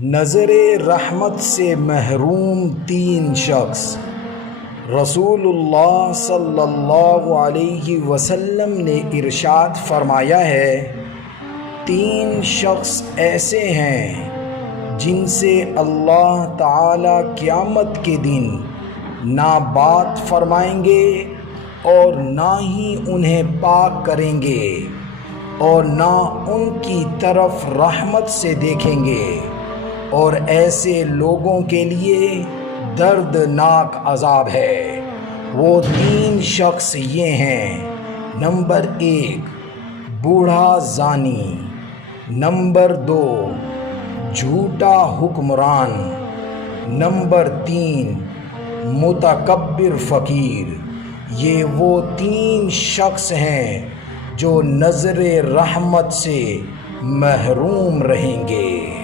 نظر رحمت سے محروم تین شخص۔ رسول اللہ صلی اللہ علیہ وسلم نے ارشاد فرمایا ہے، تین شخص ایسے ہیں جن سے اللہ تعالی قیامت کے دن نہ بات فرمائیں گے اور نہ ہی انہیں پاک کریں گے اور نہ ان کی طرف رحمت سے دیکھیں گے، اور ایسے لوگوں کے لیے دردناک عذاب ہے۔ وہ تین شخص یہ ہیں: نمبر 1 بوڑھا زانی، نمبر 2 جھوٹا حکمران، نمبر 3 متکبر فقیر۔ یہ وہ تین شخص ہیں جو نظر رحمت سے محروم رہیں گے۔